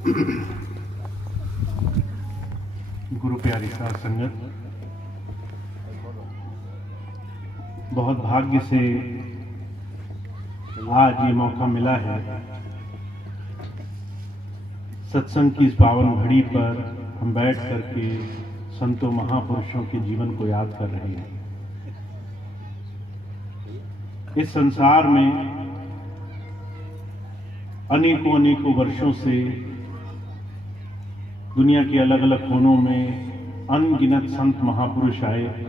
गुरु प्यारी साध संगत, बहुत भाग्य से आज ये मौका मिला है सत्संग की इस पावन घड़ी पर हम बैठ करके संतों महापुरुषों के जीवन को याद कर रहे हैं। इस संसार में अनेकों अनेकों वर्षों से दुनिया के अलग अलग कोनों में अनगिनत संत महापुरुष आए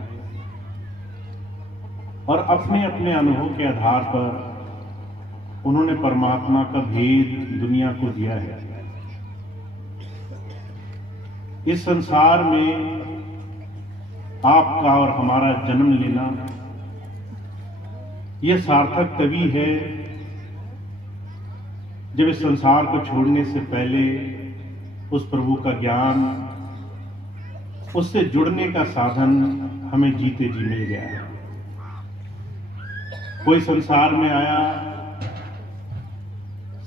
और अपने अपने अनुभव के आधार पर उन्होंने परमात्मा का भेद दुनिया को दिया है। इस संसार में आपका और हमारा जन्म लेना यह सार्थक तभी है जब इस संसार को छोड़ने से पहले उस प्रभु का ज्ञान, उससे जुड़ने का साधन हमें जीते जी मिल गया है। कोई संसार में आया,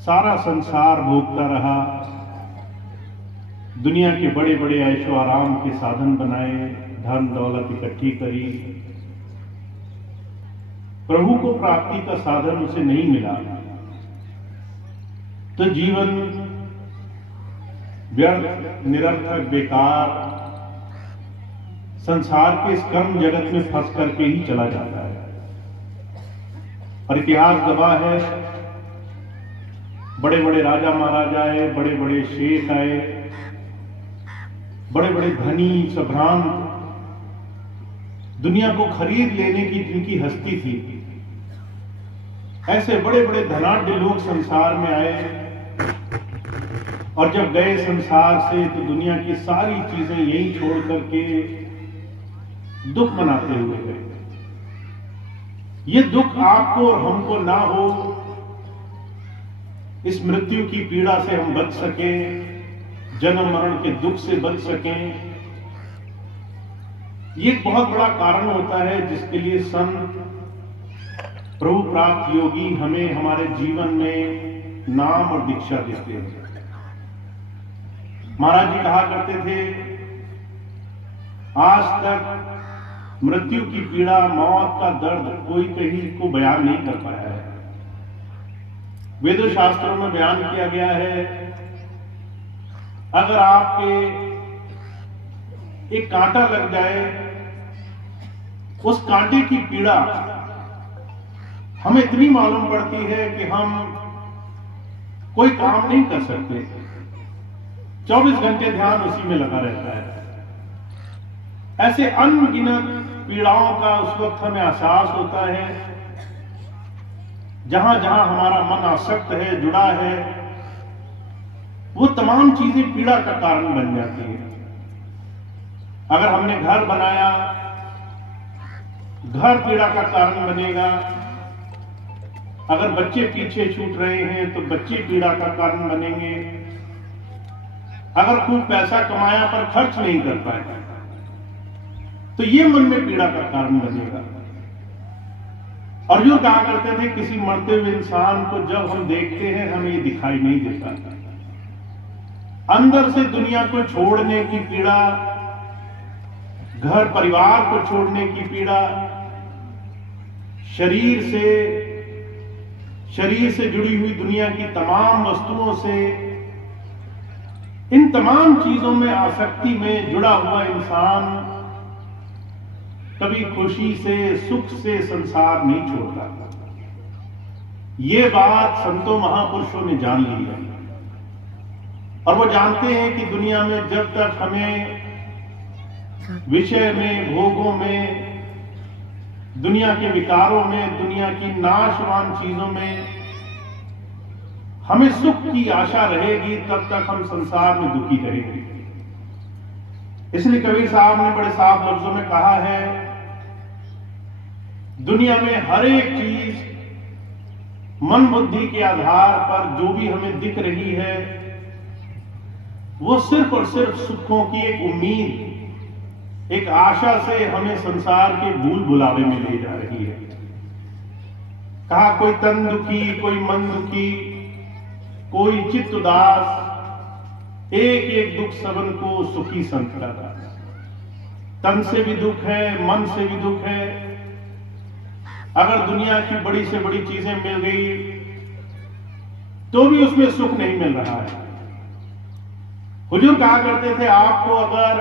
सारा संसार भोगता रहा, दुनिया के बड़े बड़े ऐशो आराम के साधन बनाए, धन दौलत इकट्ठी करी, प्रभु को प्राप्ति का साधन उसे नहीं मिला तो जीवन व्यर्थ, निरर्थक, बेकार संसार के इस कर्म जगत में फंस करके ही चला जाता है। और इतिहास गवाह है, बड़े बड़े राजा महाराजा आए, बड़े बड़े शेख आए, बड़े बड़े धनी संभ्रांत, दुनिया को खरीद लेने की जिनकी हस्ती थी, ऐसे बड़े बड़े धनाढ्य लोग संसार में आए और जब गए संसार से तो दुनिया की सारी चीजें यही छोड़ करके दुख मनाते हुए गए। ये दुख आपको और हमको ना हो, इस मृत्यु की पीड़ा से हम बच सकें, जन्म मरण के दुख से बच सकें, ये एक बहुत बड़ा कारण होता है जिसके लिए संत, प्रभु प्राप्त योगी हमें हमारे जीवन में नाम और दीक्षा देते हैं। महाराज जी कहा करते थे, आज तक मृत्यु की पीड़ा, मौत का दर्द कोई कहीं को बयान नहीं कर पाया है। वेदों शास्त्रों में बयान किया गया है, अगर आपके एक कांटा लग जाए, उस कांटे की पीड़ा हमें इतनी मालूम पड़ती है कि हम कोई काम नहीं कर सकते, 24 घंटे ध्यान उसी में लगा रहता है। ऐसे अनगिनत पीड़ाओं का उस वक्त हमें एहसास होता है, जहां जहां हमारा मन आसक्त है, जुड़ा है, वो तमाम चीजें पीड़ा का कारण बन जाती है। अगर हमने घर बनाया, घर पीड़ा का कारण बनेगा। अगर बच्चे पीछे छूट रहे हैं तो बच्चे पीड़ा का कारण बनेंगे। अगर खूब पैसा कमाया पर खर्च नहीं कर पाएगा तो ये मन में पीड़ा का कारण बनेगा। और यूं कहा करते थे, किसी मरते हुए इंसान को जब हम देखते हैं हमें ये दिखाई नहीं देता, अंदर से दुनिया को छोड़ने की पीड़ा, घर परिवार को छोड़ने की पीड़ा, शरीर से जुड़ी हुई दुनिया की तमाम वस्तुओं से, इन तमाम चीजों में आसक्ति में जुड़ा हुआ इंसान कभी खुशी से, सुख से संसार नहीं छोड़ता। ये बात संतों महापुरुषों ने जान ली है और वो जानते हैं कि दुनिया में जब तक हमें विषय में, भोगों में, दुनिया के विकारों में, दुनिया की नाशवान चीजों में हमें सुख की आशा रहेगी, तब तक हम संसार में दुखी रहेंगे। इसलिए कबीर साहब ने बड़े साफ लफ्जों में कहा है, दुनिया में हर एक चीज मन बुद्धि के आधार पर जो भी हमें दिख रही है, वो सिर्फ और सिर्फ सुखों की एक उम्मीद, एक आशा से हमें संसार के भूल भुलावे में ले जा रही है। कहा कोई तन दुखी, कोई मन दुखी, कोई चित्त उदास, एक एक दुख सबन को सुखी संत का दाता। तन से भी दुख है, मन से भी दुख है। अगर दुनिया की बड़ी से बड़ी चीजें मिल गई तो भी उसमें सुख नहीं मिल रहा है। हुजूर कहा करते थे, आपको अगर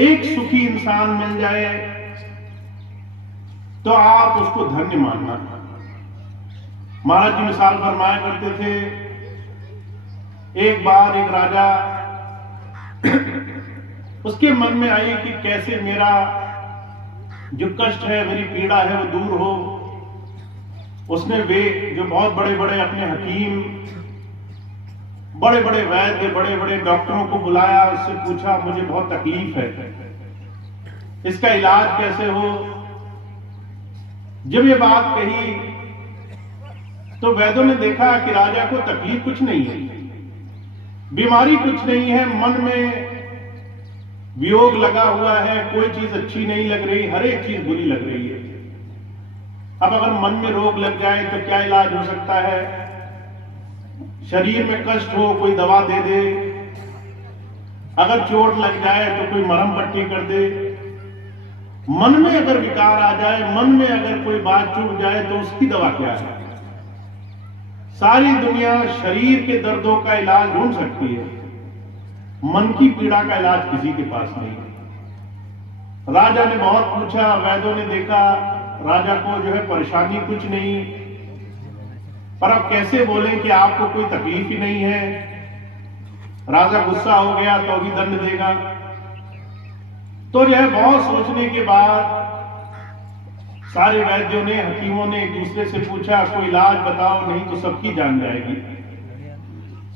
एक सुखी इंसान मिल जाए तो आप उसको धन्य मानना। महाराज जी मिसाल फरमाया करते थे, एक बार एक राजा उसके मन में आई कि कैसे मेरा जो कष्ट है, मेरी पीड़ा है, वो दूर हो। उसने वे जो बहुत बड़े बड़े अपने हकीम, बड़े बड़े वैद्य, बड़े बड़े डॉक्टरों को बुलाया, उससे पूछा मुझे बहुत तकलीफ है, इसका इलाज कैसे हो। जब ये बात कही तो वैद्यों ने देखा कि राजा को तकलीफ कुछ नहीं है, बीमारी कुछ नहीं है, मन में वियोग लगा हुआ है, कोई चीज अच्छी नहीं लग रही, हर एक चीज बुरी लग रही है। अब अगर मन में रोग लग जाए तो क्या इलाज हो सकता है? शरीर में कष्ट हो, कोई दवा दे दे। अगर चोट लग जाए तो कोई मरहम पट्टी कर दे। मन में अगर विकार आ जाए, मन में अगर कोई बात चूक जाए तो उसकी दवा क्या है? सारी दुनिया शरीर के दर्दों का इलाज ढूंढ सकती है, मन की पीड़ा का इलाज किसी के पास नहीं है। राजा ने बहुत पूछा, वैद्यों ने देखा राजा को जो है परेशानी कुछ नहीं, पर अब कैसे बोले कि आपको कोई तकलीफ ही नहीं है। राजा गुस्सा हो गया तो भी दंड देगा। तो यह बहुत सोचने के बाद सारे वैद्यों ने, हकीमों ने एक दूसरे से पूछा, कोई इलाज बताओ, नहीं तो सबकी जान जाएगी।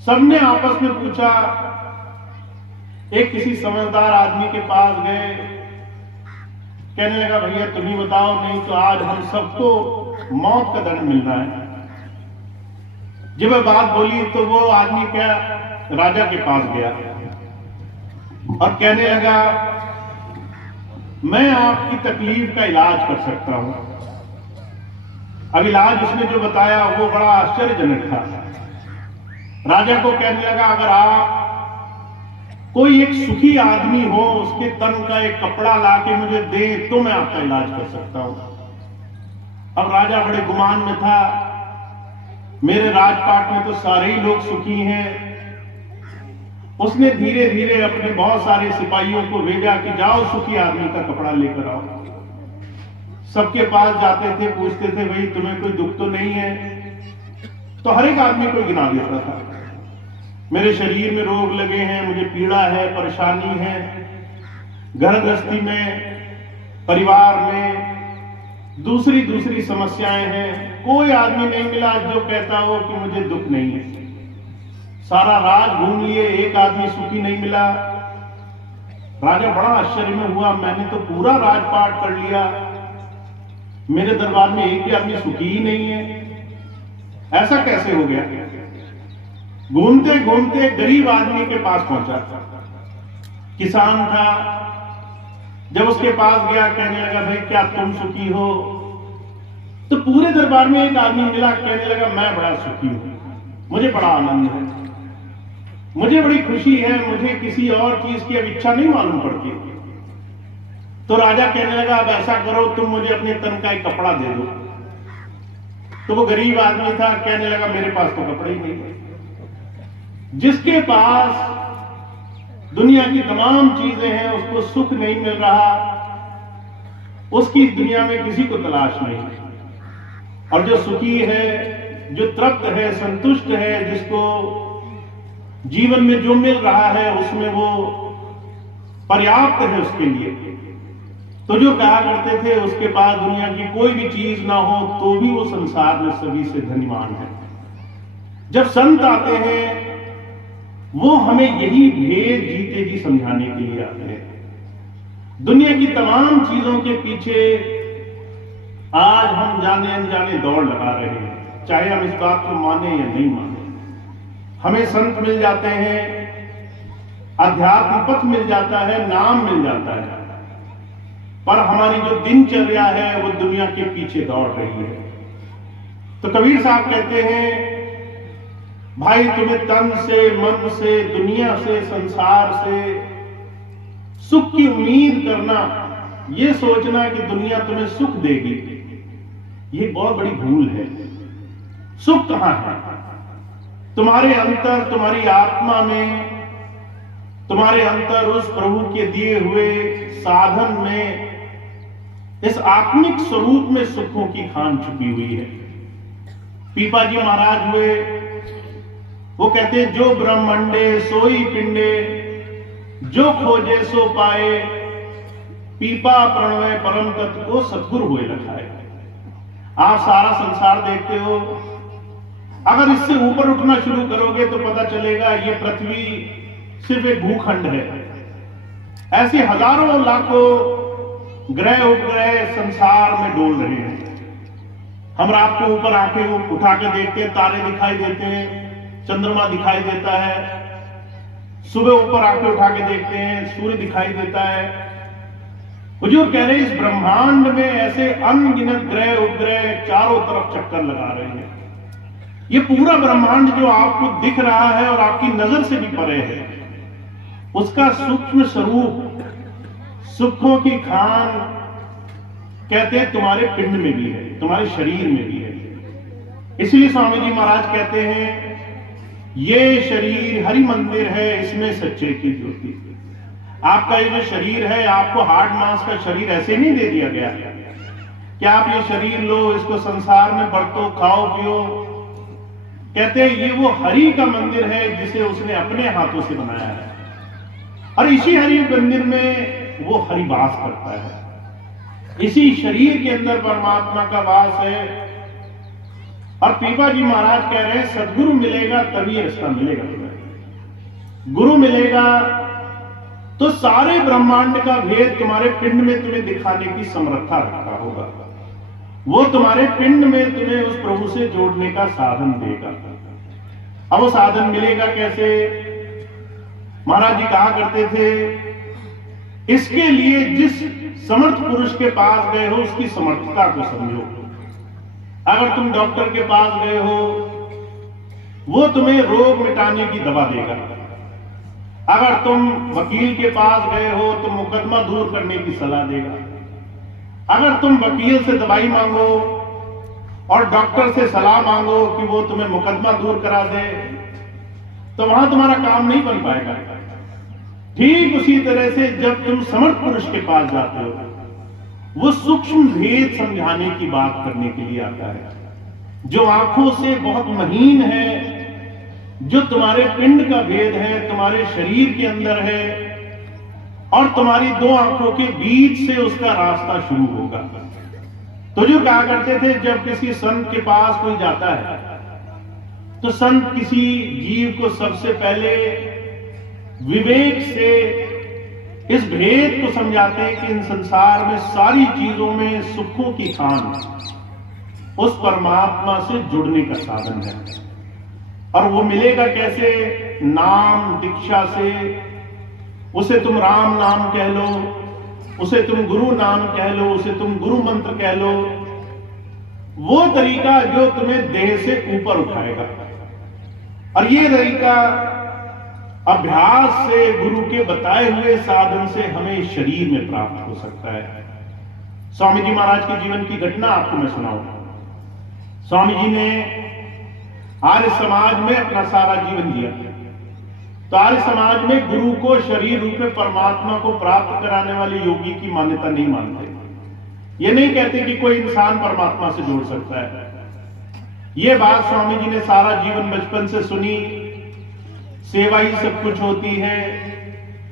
सबने आपस में पूछा। एक किसी समझदार आदमी के पास गए, कहने लगा भैया तुम ही बताओ, नहीं तो आज हम सबको मौत का दंड मिल रहा है। जब वह बात बोली तो वो आदमी क्या राजा के पास गया और कहने लगा मैं आपकी तकलीफ का इलाज कर सकता हूं। अब इलाज उसने जो बताया वो बड़ा आश्चर्यजनक था। राजा को कहने लगा अगर आप कोई एक सुखी आदमी हो, उसके तन का एक कपड़ा लाके मुझे दे तो मैं आपका इलाज कर सकता हूं। अब राजा बड़े गुमान में था, मेरे राजपाट में तो सारे ही लोग सुखी हैं। उसने धीरे धीरे अपने बहुत सारे सिपाहियों को भेजा कि जाओ सुखी आदमी का कपड़ा लेकर आओ। सबके पास जाते थे, पूछते थे भाई तुम्हें कोई दुख तो नहीं है? तो हर एक आदमी को गिना देता था, मेरे शरीर में रोग लगे हैं, मुझे पीड़ा है, परेशानी है, घर गृहस्थी में, परिवार में दूसरी दूसरी समस्याएं हैं। कोई आदमी नहीं मिला जो कहता हो कि मुझे दुख नहीं है। सारा राज घूम लिए, एक आदमी सुखी नहीं मिला। राजा बड़ा आश्चर्य में हुआ, मैंने तो पूरा राजपाट कर लिया, मेरे दरबार में एक भी आदमी सुखी ही नहीं है, ऐसा कैसे हो गया? घूमते घूमते गरीब आदमी के पास पहुंचा, किसान था। जब उसके पास गया, कहने लगा भाई क्या तुम सुखी हो? तो पूरे दरबार में एक आदमी मिला, कहने लगा मैं बड़ा सुखी हूं, मुझे बड़ा आनंद है, मुझे बड़ी खुशी है, मुझे किसी और चीज की अब इच्छा नहीं मालूम पड़ती। तो राजा कहने लगा अब ऐसा करो, तुम मुझे अपने तन का एक कपड़ा दे दो। तो वो गरीब आदमी था, कहने लगा मेरे पास तो कपड़े ही नहीं है। जिसके पास दुनिया की तमाम चीजें हैं, उसको सुख नहीं मिल रहा, उसकी दुनिया में किसी को तलाश नहीं। और जो सुखी है, जो तृप्त है, संतुष्ट है, जिसको जीवन में जो मिल रहा है उसमें वो पर्याप्त है उसके लिए, तो जो कहा करते थे उसके पास दुनिया की कोई भी चीज ना हो तो भी वो संसार में सभी से धनवान है। जब संत आते हैं वो हमें यही भेद जीते जी समझाने के लिए आते हैं। दुनिया की तमाम चीजों के पीछे आज हम जाने अनजाने दौड़ लगा रहे हैं, चाहे हम इस बात को माने या नहीं माने। हमें संत मिल जाते हैं, अध्यात्म पथ मिल जाता है, नाम मिल जाता है, पर हमारी जो दिनचर्या है वो दुनिया के पीछे दौड़ रही है। तो कबीर साहब कहते हैं भाई तुम्हें तन से, मन से, दुनिया से, संसार से सुख की उम्मीद करना, यह सोचना कि दुनिया तुम्हें सुख देगी, ये बहुत बड़ी भूल है। सुख कहां है? तुम्हारे अंतर, तुम्हारी आत्मा में, तुम्हारे अंतर उस प्रभु के दिए हुए साधन में, इस आत्मिक स्वरूप में सुखों की खान छुपी हुई है। पीपा जी महाराज हुए, वो कहते हैं जो ब्रह्मंडे सोई पिंडे, जो खोजे सो पाए, पीपा प्रणवय परम तत्व को सद्गुरु हुए लखाए। आप सारा संसार देखते हो, अगर इससे ऊपर उठना शुरू करोगे तो पता चलेगा ये पृथ्वी सिर्फ एक भूखंड है। ऐसे हजारों लाखों ग्रह उपग्रह संसार में डोल रहे हैं। हम रात को ऊपर आंखें उठा के देखते हैं, तारे दिखाई देते हैं, चंद्रमा दिखाई देता है। सुबह ऊपर आंखें उठा के देखते हैं, सूर्य दिखाई देता है। हुजूर कह रहे हैं इस ब्रह्मांड में ऐसे अनगिनत ग्रह उपग्रह चारों तरफ चक्कर लगा रहे हैं। ये पूरा ब्रह्मांड जो आपको दिख रहा है और आपकी नजर से भी परे है, उसका सूक्ष्म स्वरूप, सुखों की खान कहते हैं तुम्हारे पिंड में भी है, तुम्हारे शरीर में भी है। इसलिए स्वामी जी महाराज कहते हैं ये शरीर हरि मंदिर है, इसमें सच्चे की ज्योति। आपका ये जो शरीर है, आपको हार्ड मांस का शरीर ऐसे नहीं दे दिया गया कि आप ये शरीर लो, इसको संसार में बरतो, खाओ पियो। कहते हैं ये वो हरि का मंदिर है जिसे उसने अपने हाथों से बनाया है, और इसी हरि मंदिर में वो हरि वास करता है। इसी शरीर के अंदर परमात्मा का वास है। और पीपा जी महाराज कह रहे हैं सदगुरु मिलेगा तभी रास्ता मिलेगा तुम्हें। गुरु मिलेगा तो सारे ब्रह्मांड का भेद तुम्हारे पिंड में तुम्हें दिखाने की समर्था रखता होगा। वो तुम्हारे पिंड में तुम्हें उस प्रभु से जोड़ने का साधन देगा। अब वो साधन मिलेगा कैसे? महाराज जी कहा करते थे इसके लिए जिस समर्थ पुरुष के पास गए हो उसकी समर्थता को समझो। अगर तुम डॉक्टर के पास गए हो, वो तुम्हें रोग मिटाने की दवा देगा। अगर तुम वकील के पास गए हो तो मुकदमा दूर करने की सलाह देगा। अगर तुम वकील से दवाई मांगो और डॉक्टर से सलाह मांगो कि वो तुम्हें मुकदमा दूर करा दे, तो वहां तुम्हारा काम नहीं बन पाएगा। ठीक उसी तरह से जब तुम समर्थ पुरुष के पास जाते हो, वो सूक्ष्म भेद समझाने की बात करने के लिए आता है, जो आंखों से बहुत महीन है, जो तुम्हारे पिंड का भेद है, तुम्हारे शरीर के अंदर है, और तुम्हारी दो आंखों के बीच से उसका रास्ता शुरू होगा। तो जो कहा करते थे जब किसी संत के पास कोई जाता है तो संत किसी जीव को सबसे पहले विवेक से इस भेद को समझाते हैं कि इन संसार में सारी चीजों में सुखों की खान उस परमात्मा से जुड़ने का साधन है। और वो मिलेगा कैसे? नाम दीक्षा से। उसे तुम राम नाम कह लो, उसे तुम गुरु नाम कह लो, उसे तुम गुरु मंत्र कह लो। वो तरीका जो तुम्हें देह से ऊपर उठाएगा। और ये तरीका अभ्यास से, गुरु के बताए हुए साधन से हमें शरीर में प्राप्त हो सकता है। स्वामी जी महाराज के जीवन की घटना आपको मैं सुनाऊंगा। स्वामी जी ने आर्य समाज में अपना सारा जीवन जिया। तो आर्य समाज में गुरु को शरीर रूप में परमात्मा को प्राप्त कराने वाले योगी की मान्यता नहीं मानते। ये नहीं कहते कि कोई इंसान परमात्मा से जोड़ सकता है। ये बात स्वामी जी ने सारा जीवन बचपन से सुनी। सेवा ही सब कुछ होती है,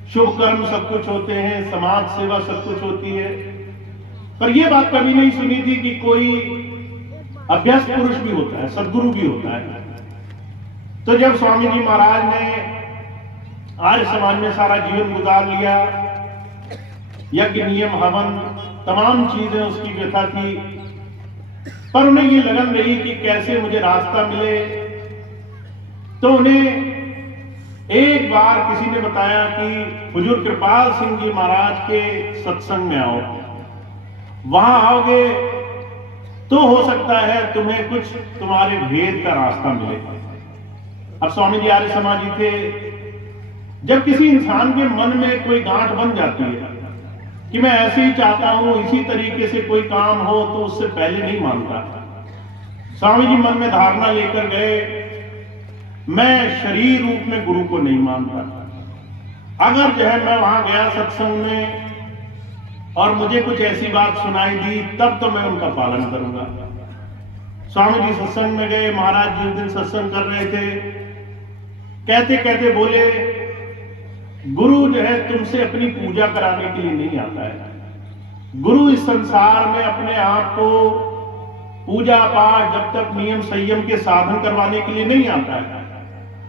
शुभ कर्म सब कुछ होते हैं, समाज सेवा सब कुछ होती है। पर यह बात कभी नहीं सुनी थी कि कोई अभ्यस्त पुरुष भी होता है, सद्गुरु भी होता है। तो जब स्वामी जी महाराज ने आर्य समाज में सारा जीवन गुजार लिया, यज्ञ नियम हवन तमाम चीजें उसकी व्यथा थी, पर उन्हें ये लगन रही कि कैसे मुझे रास्ता मिले। तो उन्हें एक बार किसी ने बताया कि हुजूर कृपाल सिंह जी महाराज के सत्संग में आओ, वहां आओगे तो हो सकता है तुम्हें कुछ तुम्हारे भेद का रास्ता मिले। अब स्वामी जी आर्य समाजी थे। जब किसी इंसान के मन में कोई गांठ बन जाती है कि मैं ऐसे ही चाहता हूं, इसी तरीके से कोई काम हो, तो उससे पहले नहीं मानता। स्वामी जी मन में धारणा लेकर गए, मैं शरीर रूप में गुरु को नहीं मानता। अगर जो है मैं वहां गया सत्संग में और मुझे कुछ ऐसी बात सुनाई दी, तब तो मैं उनका पालन करूंगा। स्वामी जी सत्संग में गए, महाराज जी उस दिन सत्संग कर रहे थे। कहते कहते बोले, गुरु जो है तुमसे अपनी पूजा कराने के लिए नहीं आता है। गुरु इस संसार में अपने आप को पूजा पाठ, जब तक नियम संयम के साधन करवाने के लिए नहीं आता है।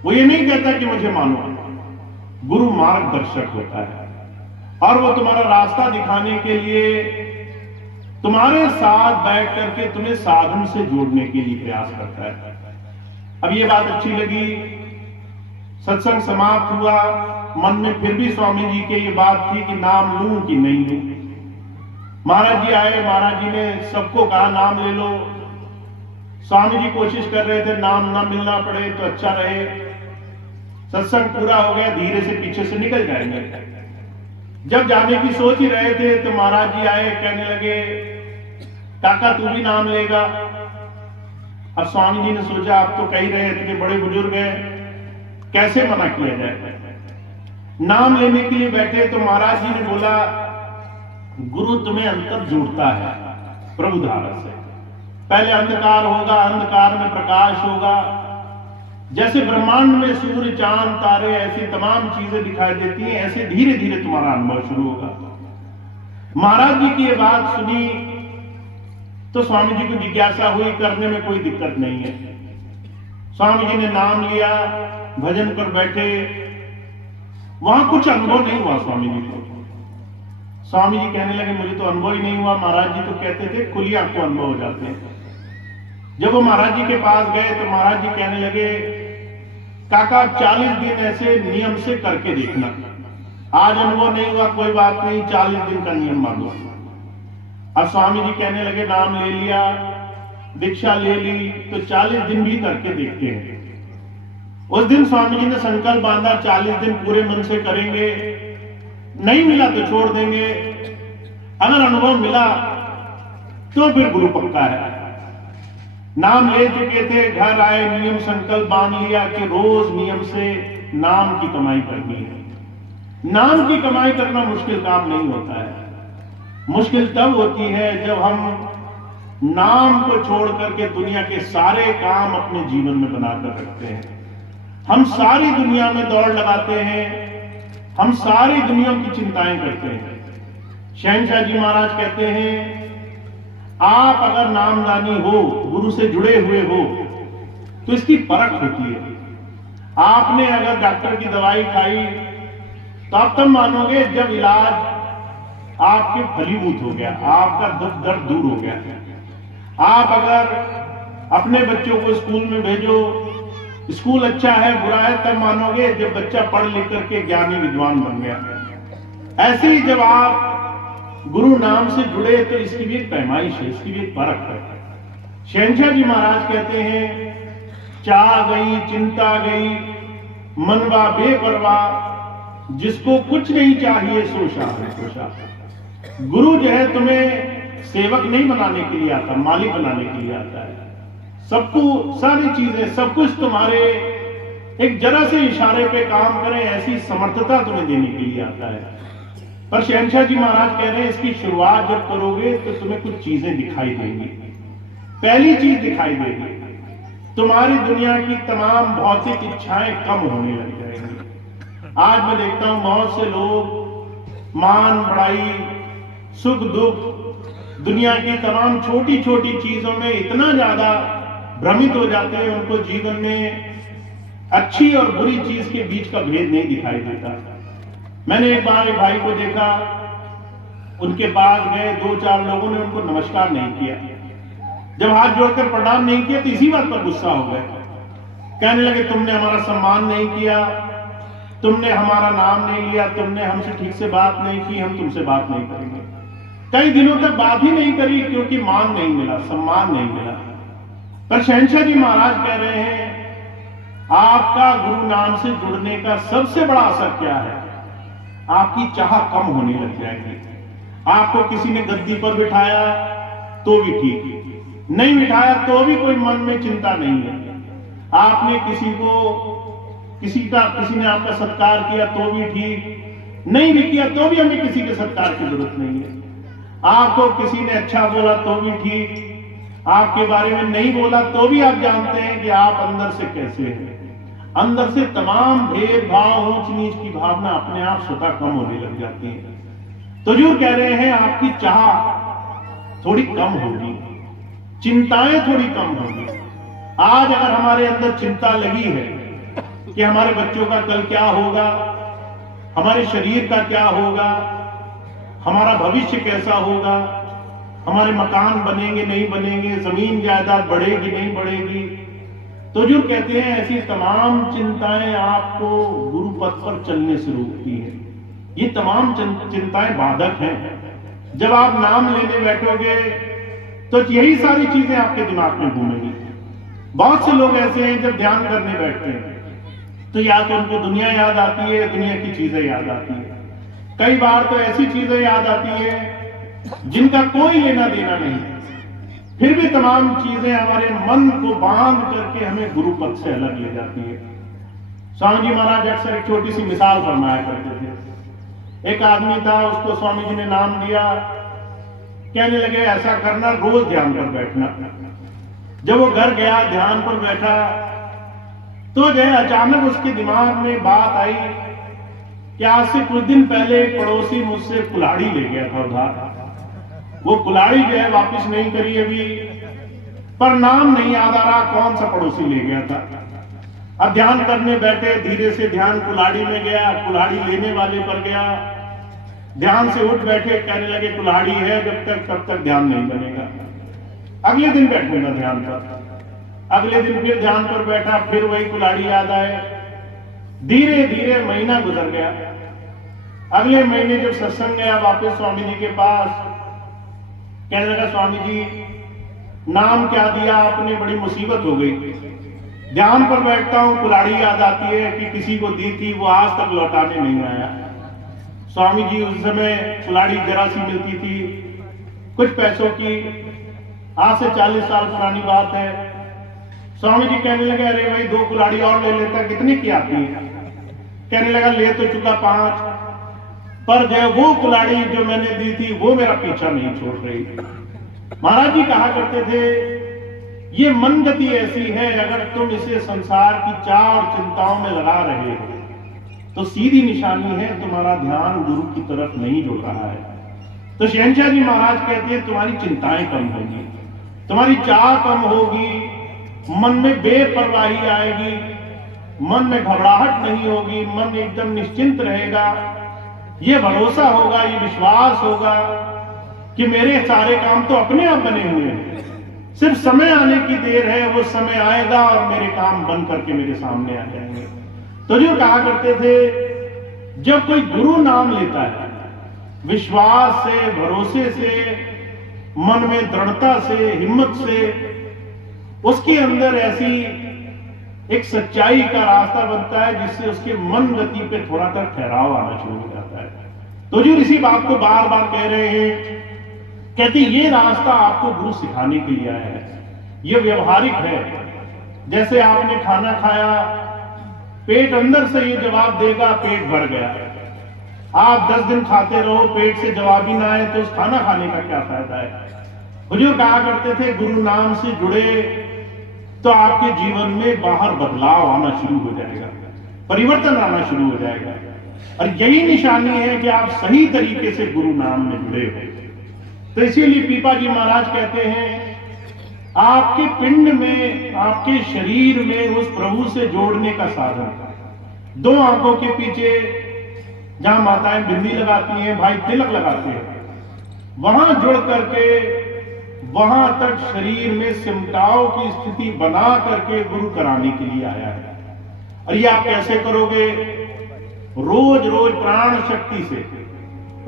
वो ये नहीं कहता कि मुझे मानो। गुरु मार्गदर्शक होता है और वो तुम्हारा रास्ता दिखाने के लिए तुम्हारे साथ बैठ करके तुम्हें साधन से जोड़ने के लिए प्रयास करता है। अब ये बात अच्छी लगी, सत्संग समाप्त हुआ। मन में फिर भी स्वामी जी के ये बात थी कि नाम लूं कि नहीं लूं। महाराज जी आए, महाराज जी ने सबको कहा नाम ले लो। स्वामी जी कोशिश कर रहे थे नाम ना मिलना पड़े तो अच्छा रहे। सत्संग पूरा हो गया, धीरे से पीछे से निकल जाएंगे। जब जाने की सोच ही रहे थे तो महाराज जी आए, कहने लगे, काका तू भी नाम लेगा? अब स्वामी जी ने सोचा, आप तो कह रहे इतने बड़े बुजुर्ग हैं, कैसे मना किया जाए। नाम लेने के लिए बैठे तो महाराज जी ने बोला, गुरु तुम्हें अंतर जोड़ता है प्रभु धारा से। पहले अंधकार होगा, अंधकार में प्रकाश होगा। जैसे ब्रह्मांड में सूर्य चांद तारे ऐसी तमाम चीजें दिखाई देती हैं, ऐसे धीरे धीरे तुम्हारा अनुभव शुरू होगा। महाराज जी की ये बात सुनी तो स्वामी जी को जिज्ञासा हुई, करने में कोई दिक्कत नहीं है। स्वामी जी ने नाम लिया, भजन पर बैठे। वहां कुछ अनुभव नहीं हुआ स्वामी जी को। स्वामी जी कहने लगे, मुझे तो अनुभव ही नहीं हुआ। महाराज जी तो कहते थे खुली आंख को अनुभव हो जाते हैं। जब वो महाराज जी के पास गए तो महाराज जी कहने लगे, काका 40 दिन ऐसे नियम से करके देखना। आज अनुभव नहीं हुआ, कोई बात नहीं, 40 दिन का नियम मांगो। अब स्वामी जी कहने लगे, नाम ले लिया, दीक्षा ले ली, तो 40 दिन भी करके देखते हैं। उस दिन स्वामी जी ने संकल्प बांधा, 40 दिन पूरे मन से करेंगे। नहीं मिला तो छोड़ देंगे, अगर अनुभव मिला तो फिर गुरु पक्का है। नाम ले चुके थे, घर आए, नियम संकल्प बांध लिया कि रोज नियम से नाम की कमाई करनी है। नाम की कमाई करना मुश्किल काम नहीं होता है। मुश्किल तब होती है जब हम नाम को छोड़ करके दुनिया के सारे काम अपने जीवन में बनाकर रखते हैं। हम सारी दुनिया में दौड़ लगाते हैं, हम सारी दुनिया की चिंताएं करते हैं। शहंशाह जी महाराज कहते हैं, आप अगर नामदानी हो, गुरु से जुड़े हुए हो, तो इसकी परख होती है। आपने अगर डॉक्टर की दवाई खाई तो आप तब मानोगे जब इलाज आपके फलीभूत हो गया, आपका दुख दर्द दूर हो गया। आप अगर अपने बच्चों को स्कूल में भेजो, स्कूल अच्छा है बुरा है, तब मानोगे जब बच्चा पढ़ लिख करके ज्ञानी विद्वान बन गया। ऐसे ही जब आप गुरु नाम से जुड़े तो इसकी भी एक पैमाइश है, इसकी भी एक परख है। शहंशाह जी महाराज कहते हैं, चाह गई चिंता गई, मनवा बेपरवाह, जिसको कुछ नहीं चाहिए सो शाह। गुरु जो है तुम्हें सेवक नहीं बनाने के लिए आता, मालिक बनाने के लिए आता है। सबको सारी चीजें सब कुछ तुम्हारे एक जरा से इशारे पे काम करें, ऐसी समर्थता तुम्हें देने के लिए आता है। पर शहंशाह जी महाराज कह रहे हैं, इसकी शुरुआत जब करोगे तो तुम्हें कुछ चीजें दिखाई देंगी। पहली चीज दिखाई देगी, तुम्हारी दुनिया की तमाम भौतिक इच्छाएं कम होने लग जाएंगी। आज मैं देखता हूं बहुत से लोग मान बढ़ाई, सुख दुख, दुनिया की तमाम छोटी छोटी चीजों में इतना ज्यादा भ्रमित हो जाते हैं, उनको जीवन में अच्छी और बुरी चीज के बीच का भेद नहीं दिखाई देता। मैंने एक बार एक भाई को देखा, उनके पास गए, 2-4 लोगों ने उनको नमस्कार नहीं किया। जब हाथ जोड़कर प्रणाम नहीं किया तो इसी बात पर गुस्सा हो गए। कहने लगे, तुमने हमारा सम्मान नहीं किया, तुमने हमारा नाम नहीं लिया, तुमने हमसे ठीक से बात नहीं की, हम तुमसे बात नहीं करेंगे। कई दिनों तक बात ही नहीं करी क्योंकि मान नहीं मिला, सम्मान नहीं मिला। पर शहंशाह जी महाराज कह रहे हैं, आपका गुरु नाम से जुड़ने का सबसे बड़ा असर क्या है? आपकी चाह कम होने लग जाएगी। आपको किसी ने गद्दी पर बिठाया तो भी ठीक, नहीं बिठाया तो भी कोई मन में चिंता नहीं है। आपने किसी ने आपका सत्कार किया तो भी ठीक, नहीं भी किया तो भी हमें किसी के सत्कार की जरूरत नहीं है। आपको किसी ने अच्छा बोला तो भी ठीक, आपके बारे में नहीं बोला तो भी आप जानते हैं कि आप अंदर से कैसे हैं। अंदर से तमाम भेदभाव, ऊंच नीच की भावना अपने आप स्वतः कम होने लग जाती है। तो जो कह रहे हैं आपकी चाह थोड़ी कम होगी, चिंताएं थोड़ी कम होगी। आज अगर हमारे अंदर चिंता लगी है कि हमारे बच्चों का कल क्या होगा, हमारे शरीर का क्या होगा, हमारा भविष्य कैसा होगा, हमारे मकान बनेंगे नहीं बनेंगे, जमीन जायदाद बढ़ेगी नहीं बढ़ेगी, तो जो कहते हैं ऐसी तमाम चिंताएं आपको गुरु पथ पर चलने से रोकती हैं। ये तमाम चिंताएं बाधक हैं। जब आप नाम लेने बैठोगे तो यही सारी चीजें आपके दिमाग में घूमेंगी। बहुत से लोग ऐसे हैं जब ध्यान करने बैठते हैं तो या तो उनको दुनिया याद आती है, दुनिया की चीजें याद आती है। कई बार तो ऐसी चीजें याद आती है जिनका कोई लेना देना नहीं, फिर भी तमाम चीजें हमारे मन को बांध करके हमें गुरु पथ से अलग ले जाती है। स्वामी जी महाराज अक्सर एक छोटी सी मिसाल फरमाया करते थे। एक आदमी था, उसको स्वामी जी ने नाम दिया, कहने लगे ऐसा करना, रोज ध्यान पर बैठना। जब वो घर गया, ध्यान पर बैठा, तो जो है अचानक उसके दिमाग में बात आई कि आज से कुछ दिन पहले एक पड़ोसी मुझसे कुल्हाड़ी ले गया था उधार। वो कुल्हाड़ी जो है वापस नहीं करी अभी, पर नाम नहीं याद आ रहा कौन सा पड़ोसी ले गया था। अब ध्यान करने बैठे, धीरे से ध्यान कुल्हाड़ी में गया, कुल्हाड़ी लेने वाले पर गया, ध्यान से उठ बैठे, कहने लगे कुल्हाड़ी है जब तक तब तक ध्यान नहीं बनेगा, अगले दिन बैठूंगा ध्यान पर। अगले दिन फिर ध्यान पर बैठा, फिर वही कुल्हाड़ी याद आए। धीरे धीरे महीना गुजर गया। अगले महीने जब सत्संग गया वापस स्वामी जी के पास, कहने लगा स्वामी जी नाम क्या दिया आपने, बड़ी मुसीबत हो गई। ध्यान पर बैठता हूं, कुल्हाड़ी याद आती है कि किसी को दी थी, वो आज तक लौटाने नहीं आया। स्वामी जी उस समय कुल्हाड़ी जरा सी मिलती थी, कुछ पैसों की, आज से 40 साल पुरानी बात है। स्वामी जी कहने लगे अरे भाई 2 कुल्हाड़ी और ले लेता, कितने की आती है? कहने लगा ले तो चुका 5, पर जो वो कुल्हाड़ी जो मैंने दी थी वो मेरा पीछा नहीं छोड़ रही। महाराज जी कहा करते थे ये मन गति ऐसी है, अगर तुम इसे संसार की 4 चिंताओं में लगा रहे हो तो सीधी निशानी है तुम्हारा ध्यान गुरु की तरफ नहीं जुड़ रहा है। तो शहंशाह जी महाराज कहते हैं तुम्हारी चिंताएं कम होगी, तुम्हारी चाह कम होगी, मन में बेपरवाही आएगी, मन में घबराहट नहीं होगी, मन एकदम निश्चिंत रहेगा। ये भरोसा होगा, ये विश्वास होगा कि मेरे सारे काम तो अपने आप बने हुए हैं, सिर्फ समय आने की देर है, वो समय आएगा और मेरे काम बन करके मेरे सामने आ जाएंगे। तो जो कहा करते थे जब कोई गुरु नाम लेता है विश्वास से, भरोसे से, मन में दृढ़ता से, हिम्मत से, उसके अंदर ऐसी एक सच्चाई का रास्ता बनता है जिससे उसके मन गति पे थोड़ा सा ठहराव आना शुरू हो जाता है। तो जो इसी बात को बार बार कह रहे हैं, कहते ये रास्ता आपको गुरु सिखाने के लिए आया है, ये व्यवहारिक है। जैसे आपने खाना खाया, पेट अंदर से ये जवाब देगा पेट भर गया। आप 10 दिन खाते रहो, पेट से जवाब ही ना आए तो उस खाना खाने का क्या फायदा है। हुजूर कहा करते थे गुरु नाम से जुड़े तो आपके जीवन में बाहर बदलाव आना शुरू हो जाएगा, परिवर्तन आना शुरू हो जाएगा। और यही निशानी है कि आप सही तरीके से गुरु नाम में जुड़े हो। तो इसीलिए पीपा जी महाराज कहते हैं आपके पिंड में, आपके शरीर में उस प्रभु से जोड़ने का साधन 2 आंखों के पीछे जहां माताएं बिंदी लगाती हैं, भाई तिलक लगाते हैं, वहां जुड़ करके वहां तक शरीर में सिमटाव की स्थिति बना करके गुरु कराने के लिए आया है। और ये आप कैसे करोगे? रोज रोज प्राण शक्ति से,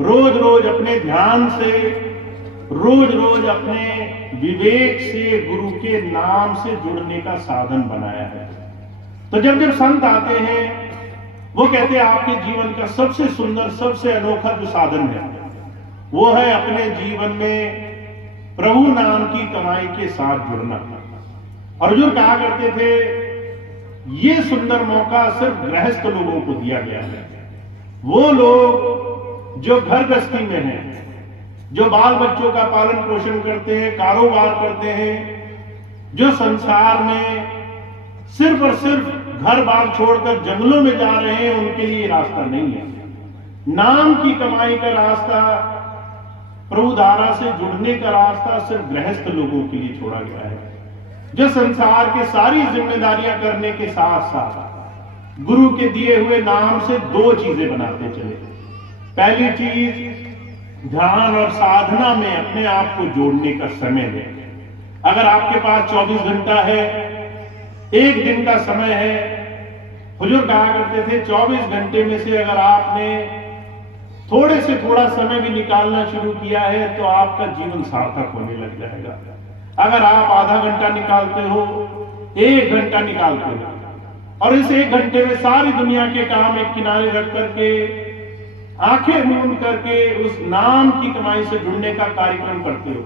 रोज रोज अपने ध्यान से, रोज रोज अपने विवेक से गुरु के नाम से जुड़ने का साधन बनाया है। तो जब जब संत आते हैं वो कहते हैं आपके जीवन का सबसे सुंदर, सबसे अनोखा जो साधन है वो है अपने जीवन में प्रभु नाम की कमाई के साथ जुड़ना। अर्जुन कहा करते थे ये सुंदर मौका सिर्फ गृहस्थ लोगों को दिया गया है। वो लोग जो घर गृहस्थी में हैं, जो बाल बच्चों का पालन पोषण करते हैं, कारोबार करते हैं, जो संसार में सिर्फ और सिर्फ घर बार छोड़कर जंगलों में जा रहे हैं, उनके लिए रास्ता नहीं है। नाम की कमाई का रास्ता, प्रभु धारा से जुड़ने का रास्ता सिर्फ गृहस्थ लोगों के लिए छोड़ा गया है, जो संसार के सारी जिम्मेदारियां करने के साथ साथ गुरु के दिए हुए नाम से दो चीजें बनाते चले। पहली चीज, ध्यान और साधना में अपने आप को जोड़ने का समय दें। अगर आपके पास 24 घंटा है, एक दिन का समय है, हुजूर कहा करते थे 24 घंटे में से अगर आपने थोड़े से थोड़ा समय भी निकालना शुरू किया है तो आपका जीवन सार्थक होने लग जाएगा। अगर आप आधा घंटा निकालते हो, 1 घंटा निकालते हो और इस 1 घंटे में सारी दुनिया के काम एक किनारे रख करके आंखें मूंद करके उस नाम की कमाई से जुड़ने का कार्यक्रम करते हो,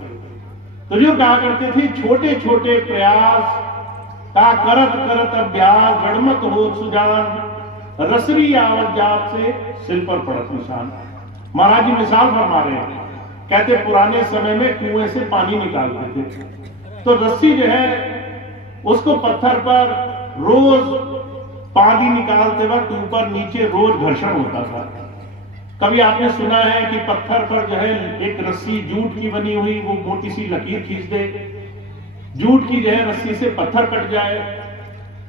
तो जो कहा करते थे छोटे छोटे प्रयास का करत करत अभ्यास जड़मत हो सुजान, रसरी आवत जात से सिर पर पड़त निशान। महाराज जी मिसाल फरमा रहे हैं, कहते पुराने समय में कुएं से पानी निकालते थे तो रस्सी जो है उसको पत्थर पर रोज पानी निकालते वक्त ऊपर नीचे रोज घर्षण होता था। कभी आपने सुना है कि पत्थर पर जो है एक रस्सी जूट की बनी हुई, वो मोटी सी लकीर खींच दे, जूट की जो है रस्सी से पत्थर कट जाए।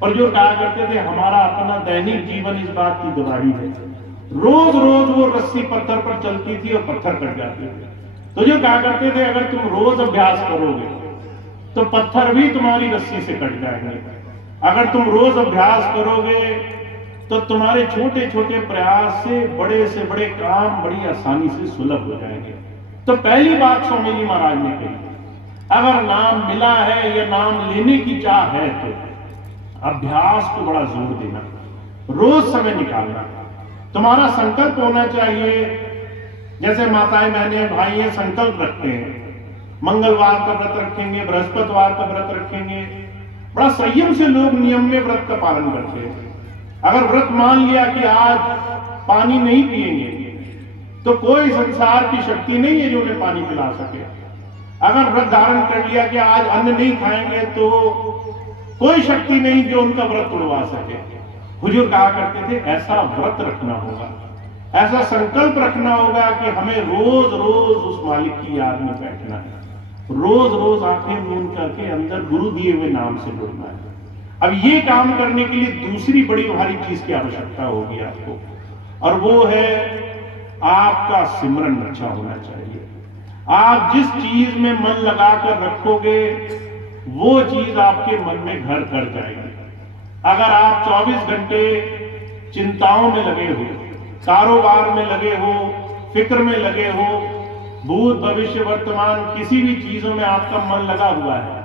और जो कहा करते थे हमारा अपना दैनिक जीवन इस बात की गवाही है, रोज रोज वो रस्सी पत्थर पर चलती थी और पत्थर कट जाते थे। तो जो कहा करते थे अगर तुम रोज अभ्यास करोगे तो पत्थर भी तुम्हारी रस्सी से कट जाएंगे। अगर तुम रोज अभ्यास करोगे तो तुम्हारे छोटे छोटे प्रयास से बड़े काम बड़ी आसानी से सुलभ हो जाएंगे। तो पहली बात स्वामी जी महाराज ने कही, अगर नाम मिला है या नाम लेने की चाह है तो अभ्यास को बड़ा जोर देना, रोज समय निकालना। तुम्हारा संकल्प होना चाहिए, जैसे माताएं बहनें भाई ये संकल्प रखते हैं, मंगलवार का व्रत रखेंगे, बृहस्पतिवार का व्रत रखेंगे, बड़ा संयम से लोग नियम में व्रत का पालन करते हैं। अगर व्रत मान लिया कि आज पानी नहीं पिएंगे तो कोई संसार की शक्ति नहीं है जो उन्हें पानी पिला सके। अगर व्रत धारण कर लिया कि आज अन्न नहीं खाएंगे तो कोई शक्ति नहीं जो उनका व्रत तोड़वा सके। हुजूर कहा करते थे ऐसा व्रत रखना होगा, ऐसा संकल्प रखना होगा कि हमें रोज रोज उस मालिक की याद में बैठना है, रोज रोज आंखें मूंद करके अंदर गुरु दिए हुए नाम से जुड़ना है। अब ये काम करने के लिए दूसरी बड़ी भारी चीज की आवश्यकता होगी आपको, और वो है आपका सिमरन अच्छा होना चाहिए। आप जिस चीज में मन लगाकर रखोगे वो चीज आपके मन में घर कर जाएगी। अगर आप 24 घंटे चिंताओं में लगे हो, कारोबार में लगे हो, फिक्र में लगे हो, भूत भविष्य वर्तमान किसी भी चीजों में आपका मन लगा हुआ है,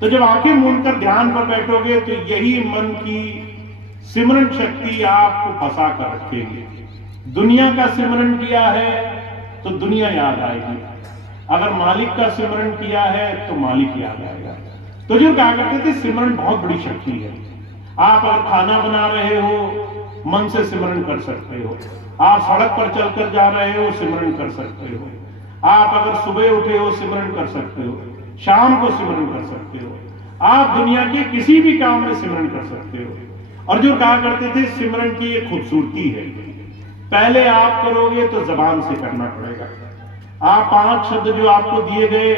तो जब आंखें मूंद कर ध्यान पर बैठोगे तो यही मन की सिमरन शक्ति आपको फंसा कर रखेगी। दुनिया का सिमरन किया है तो दुनिया याद आएगी, अगर मालिक का सिमरन किया है तो मालिक याद आएगा। तो जो कहा करते थे सिमरन बहुत बड़ी शक्ति है। आप अगर खाना बना रहे हो मन से सिमरन कर सकते हो, आप सड़क पर चलकर जा रहे हो सिमरन कर सकते हो, आप अगर सुबह उठे हो सिमरन कर सकते हो, शाम को सिमरन कर सकते हो, आप दुनिया के किसी भी काम में सिमरन कर सकते हो। और जो कहा करते थे सिमरन की एक खूबसूरती है, पहले आप करोगे तो जबान से करना पड़ेगा। आप 5 शब्द जो आपको दिए गए,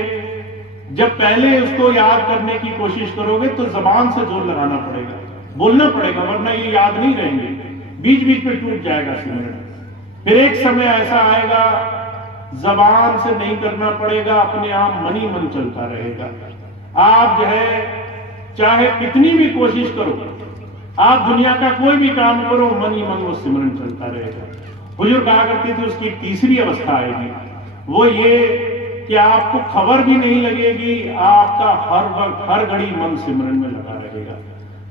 जब पहले उसको याद करने की कोशिश करोगे तो जबान से जोर लगाना पड़ेगा, बोलना पड़ेगा, वरना ये याद नहीं रहेंगे, बीच बीच में टूट जाएगा सिमरन। फिर एक समय ऐसा आएगा जबान से नहीं करना पड़ेगा, अपने आप मन ही मन चलता रहेगा। आप जो है चाहे कितनी भी कोशिश करो, आप दुनिया का कोई भी काम करो, मन ही मन वो सिमरन चलता रहेगा। हुजूर कहा करते थे उसकी तीसरी अवस्था आएगी, वो ये कि आपको खबर भी नहीं लगेगी, आपका हर वक्त हर घड़ी मन सिमरन में लगा रहेगा।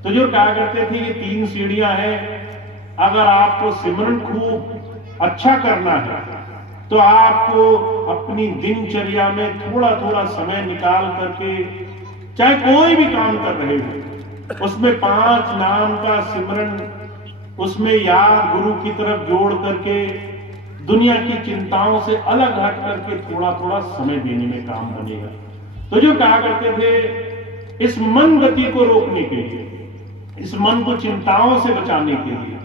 तो जो कहा करते थे ये 3 सीढ़ियां हैं, अगर आपको सिमरन खूब अच्छा करना है तो आपको अपनी दिनचर्या में थोड़ा थोड़ा समय निकाल करके, चाहे कोई भी काम कर रहे हो, उसमें 5 नाम का सिमरन, उसमें याद गुरु की तरफ जोड़ करके दुनिया की चिंताओं से अलग हट करके थोड़ा थोड़ा समय देने में काम बनेगा। तो जो कहा करते थे इस मन गति को रोकने के लिए, इस मन को चिंताओं से बचाने के लिए,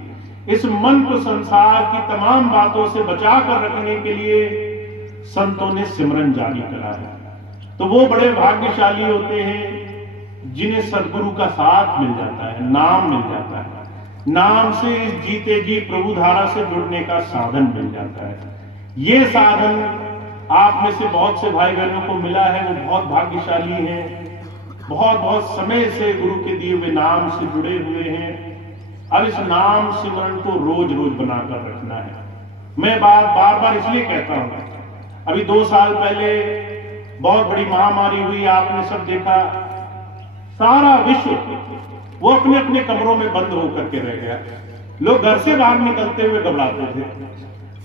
इस मन को संसार की तमाम बातों से बचा कर रखने के लिए संतों ने सिमरन जारी करा है। तो वो बड़े भाग्यशाली होते हैं जिन्हें सदगुरु का साथ मिल जाता है, नाम मिल जाता है, नाम से इस जीते जी प्रभु धारा से जुड़ने का साधन मिल जाता है। ये साधन आप में से बहुत से भाई बहनों को मिला है, वो बहुत भाग्यशाली हैं, बहुत बहुत समय से गुरु के दिए हुए नाम से जुड़े हुए हैं। अब इस नाम सिमरन को रोज रोज बनाकर रखना है। मैं बार बार इसलिए कहता हूं, अभी 2 साल पहले बहुत बड़ी महामारी हुई, आपने सब देखा, सारा विश्व वो अपने अपने कमरों में बंद होकर के रह गया। लोग घर से बाहर निकलते हुए घबराते थे,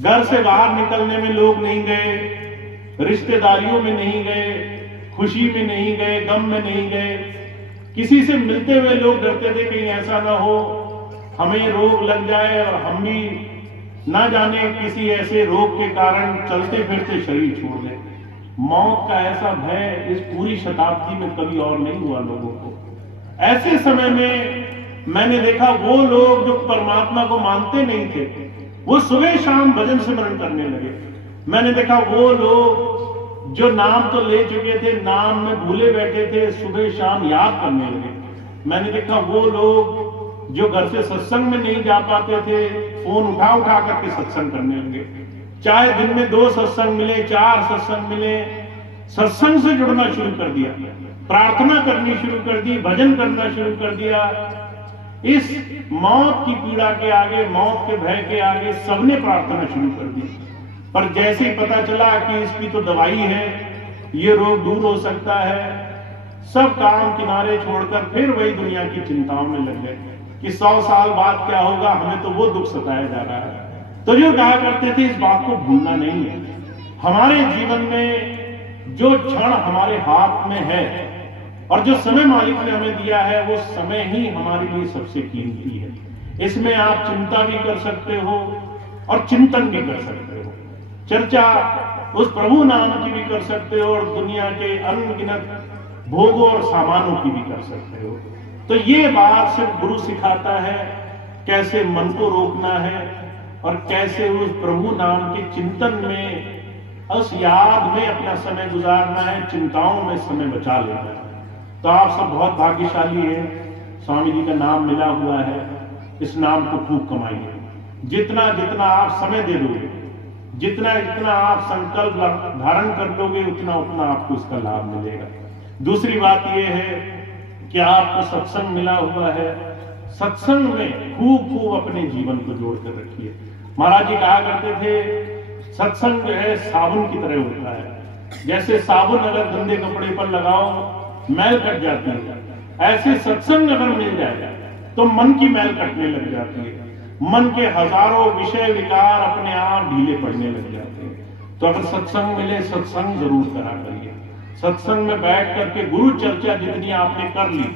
घर से बाहर निकलने में लोग नहीं गए, रिश्तेदारियों में नहीं गए, खुशी में नहीं गए, गम में नहीं गए, किसी से मिलते हुए लोग डरते थे कहीं ऐसा ना हो हमें रोग लग जाए और हम भी ना जाने किसी ऐसे रोग के कारण चलते फिरते शरीर छोड़ दें। मौत का ऐसा भय इस पूरी शताब्दी में कभी और नहीं हुआ लोगों को। ऐसे समय में मैंने देखा वो लोग जो परमात्मा को मानते नहीं थे, वो सुबह शाम भजन सिमरन करने लगे। मैंने देखा वो लोग जो नाम तो ले चुके थे, नाम में भूले बैठे थे, सुबह शाम याद करने लगे। मैंने देखा वो लोग जो घर से सत्संग में नहीं जा पाते थे, फोन उठा उठा करके सत्संग करने लगे। चाहे दिन में 2 सत्संग मिले, 4 सत्संग मिले, सत्संग से जुड़ना शुरू कर दिया, प्रार्थना करनी शुरू कर दी, भजन करना शुरू कर दिया। इस मौत की पीड़ा के आगे, मौत के भय के आगे सबने प्रार्थना शुरू कर दी। पर जैसे ही पता चला कि इसकी तो दवाई है, ये रोग दूर हो सकता है, सब काम किनारे छोड़कर फिर वही दुनिया की चिंताओं में लग गए कि 100 साल बाद क्या होगा, हमें तो वो दुख सताया जा रहा है। तो जो कहा करते थे इस बात को भूलना नहीं है। हमारे जीवन में जो क्षण हमारे हाथ में है और जो समय मालिक ने हमें दिया है, वो समय ही हमारे लिए सबसे कीमती है। इसमें आप चिंता भी कर सकते हो और चिंतन भी कर सकते हो, चर्चा उस प्रभु नाम की भी कर सकते हो और दुनिया के अनगिनत भोगों और सामानों की भी कर सकते हो। तो ये बात सिर्फ गुरु सिखाता है कैसे मन को रोकना है और कैसे उस प्रभु नाम के चिंतन में, उस याद में अपना समय गुजारना है, चिंताओं में समय बचा लेना है। तो आप सब बहुत भाग्यशाली हैं, स्वामी जी का नाम मिला हुआ है। इस नाम को खूब कमाइए। जितना जितना आप समय दे दोगे, जितना जितना आप संकल्प धारण कर लोगे, उतना उतना आपको इसका लाभ मिलेगा। दूसरी बात यह है कि आपको सत्संग मिला हुआ है, सत्संग में खूब खूब अपने जीवन को जोड़कर रखिए। महाराज जी कहा करते थे सत्संग जो है साबुन की तरह होता है। जैसे साबुन अगर गंदे कपड़े पर लगाओ मैल कट जाती है, ऐसे सत्संग अगर मिल जाए तो मन की मैल कटने लग जाती है, मन के हजारों विषय विकार अपने आप ढीले पड़ने लग जाते हैं। तो अगर सत्संग मिले, सत्संग जरूर करा करिए। सत्संग में बैठ करके गुरु चर्चा जितनी आपने कर ली,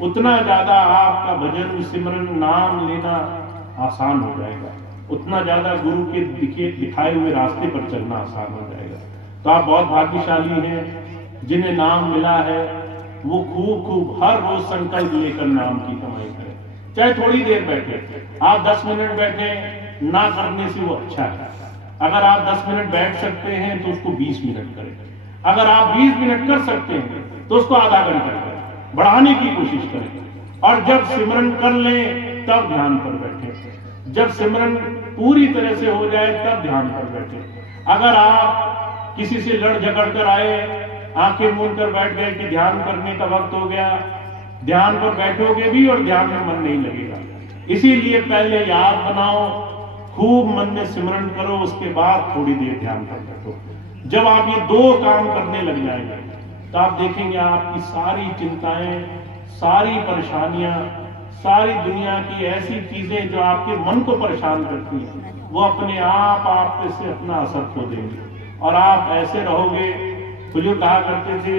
उतना ज्यादा आपका भजन सिमरन नाम लेना आसान हो जाएगा, उतना ज्यादा गुरु के दिखाए हुए रास्ते पर चलना आसान हो जाएगा। तो आप बहुत भाग्यशाली हैं, जिन्हें नाम मिला है वो खूब खूब हर रोज संकल्प लेकर नाम की कमाई करें। चाहे थोड़ी देर बैठे, आप 10 मिनट बैठे, ना करने से वो अच्छा है। अगर आप 10 मिनट बैठ सकते हैं तो उसको 20 मिनट करें। अगर आप 20 मिनट कर सकते हैं तो उसको आधा घंटा करें, बढ़ाने की कोशिश करें। और जब सिमरन कर लें तब ध्यान पर बैठे। जब सिमरन पूरी तरह से हो जाए तब ध्यान पर बैठे। अगर आप किसी से लड़ झगड़ कर आए, आंखें मूंद कर बैठ गए कि ध्यान करने का वक्त हो गया, ध्यान पर बैठोगे भी और ध्यान में मन नहीं लगेगा। इसीलिए पहले याद बनाओ, खूब मन में सिमरन करो, उसके बाद थोड़ी देर ध्यान पर बैठो। जब आप ये 2 काम करने लग जाएंगे तो आप देखेंगे आपकी सारी चिंताएं, सारी परेशानियां, सारी दुनिया की ऐसी चीजें जो आपके मन को परेशान करती हैं, वो अपने आप पे से अपना असर खो देंगे और आप ऐसे रहोगे। तो जो कहा करते थे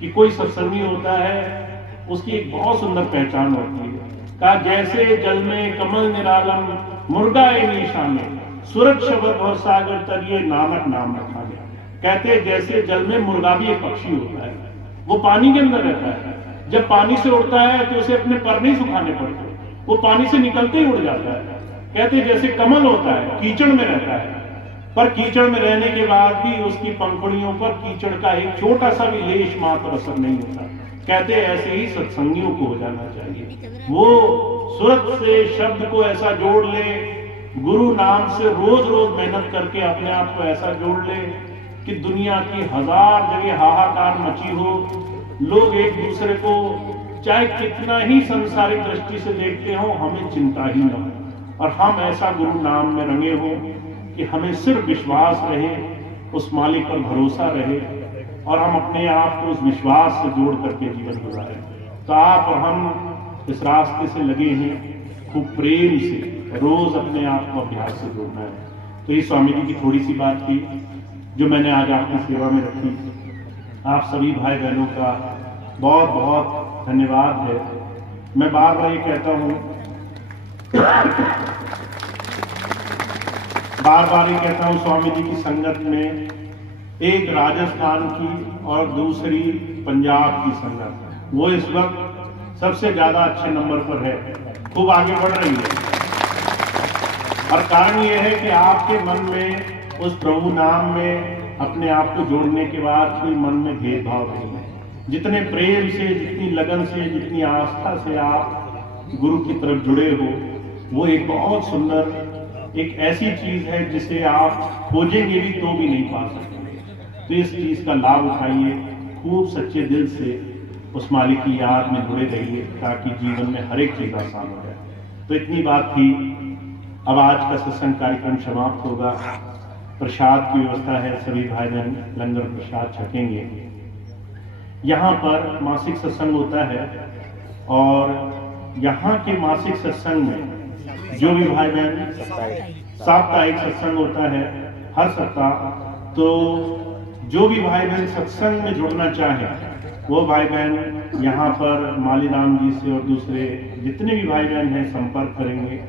कि कोई सत्संगी होता है, उसकी एक बहुत सुंदर पहचान होती है। कहा जैसे जल में कमल निरालम, मुर्गा ए निशाने, सूरज शब्द और सागर तरिए, नानक नाम रखा गया। कहते जैसे जल में मुर्गा भी एक पक्षी होता है, वो पानी के अंदर रहता है। जब पानी से उड़ता है तो उसे अपने पर नहीं सुखाने पड़ते, वो पानी से निकलते ही उड़ जाता है। कहते जैसे कमल होता है, कीचड़ में रहता है, पर कीचड़ में रहने के बाद भी उसकी पंखुड़ियों पर कीचड़ का एक छोटा सा भी लेश मात्र असर नहीं होता। कहते ऐसे ही सत्संगियों को हो जाना चाहिए। वो सूरत से शब्द को ऐसा जोड़ ले, गुरु नाम से रोज रोज मेहनत करके अपने आप को ऐसा जोड़ ले कि दुनिया की 1000 जगह हाहाकार मची हो, लोग एक दूसरे को चाहे कितना ही संसारिक दृष्टि से देखते हो, हमें चिंता ही न हो, और हम ऐसा गुरु नाम में रंगे हो कि हमें सिर्फ विश्वास रहे, उस मालिक पर भरोसा रहे, और हम अपने आप को उस विश्वास से जोड़ करके जीवन गुजारें। तो आप और हम इस रास्ते से लगे हैं, खूब प्रेम से रोज अपने आप को अभ्यास से जोड़ना है। तो ये स्वामी जी की थोड़ी सी बात थी जो मैंने आज आपकी सेवा में रखी। आप सभी भाई बहनों का बहुत बहुत धन्यवाद है। मैं बार बार ये कहता हूँ, बार बार ये कहता हूँ, स्वामी जी की संगत में एक राजस्थान की और दूसरी पंजाब की संगत, वो इस वक्त सबसे ज्यादा अच्छे नंबर पर है, खूब आगे बढ़ रही है। और कारण यह है कि आपके मन में उस प्रभु नाम में अपने आप को जोड़ने के बाद कोई मन में भेदभाव नहीं है। जितने प्रेम से, जितनी लगन से, जितनी आस्था से आप गुरु की तरफ जुड़े हो, वो एक बहुत सुंदर, एक ऐसी चीज है जिसे आप खोजेंगे भी तो भी नहीं पा सकते। तो इस चीज का लाभ उठाइए, खूब सच्चे दिल से उस मालिक की याद में जुड़े रहिए, ताकि जीवन में हर एक चीज आसान हो जाए। तो इतनी बात थी। अब आज का सत्संग कार्यक्रम समाप्त होगा। प्रसाद की व्यवस्था है, सभी भाई बहन लंगर प्रसाद छकेंगे। यहाँ पर मासिक सत्संग होता है, और यहाँ के मासिक सत्संग में जो भी भाई बहन, साप्ताहिक सत्संग होता है हर सप्ताह। तो जो भी भाई बहन सत्संग में जुड़ना चाहे, वो भाई बहन यहाँ पर मालीराम जी से और दूसरे जितने भी भाई बहन हैं संपर्क करेंगे,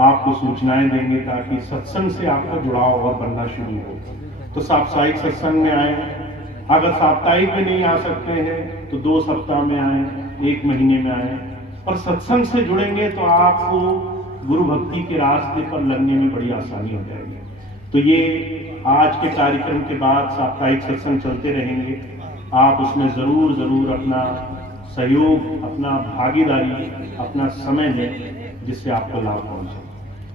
आपको सूचनाएं देंगे, ताकि सत्संग से आपका जुड़ाव और बनना शुरू हो। तो साप्ताहिक सत्संग में आए, अगर साप्ताहिक में नहीं आ सकते हैं तो 2 सप्ताह में आए, 1 महीने में आए, और सत्संग से जुड़ेंगे तो आपको गुरु भक्ति के रास्ते पर लगने में बड़ी आसानी हो जाएगी। तो ये आज के कार्यक्रम के बाद साप्ताहिक सत्संग चलते रहेंगे। आप उसमें जरूर जरूर अपना सहयोग, अपना भागीदारी, अपना समय दें, जिससे आपको लाभ पहुंचे।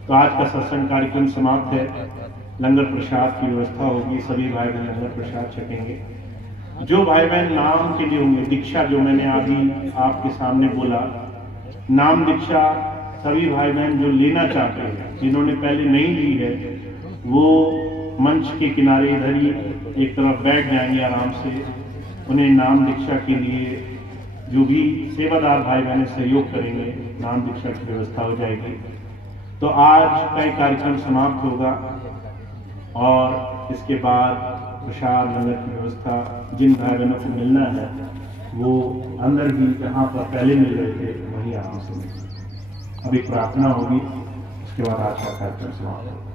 तो आज का सत्संग कार्यक्रम समाप्त है। लंगर प्रसाद की व्यवस्था होगी, सभी भाई बहन लंगर प्रसाद छकेंगे। जो भाई बहन नाम के लिए होंगे, दीक्षा जो मैंने अभी आपके सामने बोला, नाम दीक्षा सभी भाई बहन जो लेना चाहते हैं, जिन्होंने पहले नहीं ली है, वो मंच के किनारे इधर ही एक तरफ बैठ जाएंगे आराम से। उन्हें नाम दीक्षा के लिए जो भी सेवादार भाई बहन सहयोग करेंगे, नाम दीक्षा की व्यवस्था हो जाएगी। तो आज का कार्यक्रम समाप्त होगा, और इसके बाद प्रसाद लंगर की व्यवस्था, जिन भाई बहनों को मिलना है वो अंदर ही जहाँ पर पहले मिल रहे थे वहीं आराम से मिलेंगे। अभी प्रार्थना होगी, उसके बाद आज का कार्यक्रम समाप्त होगा।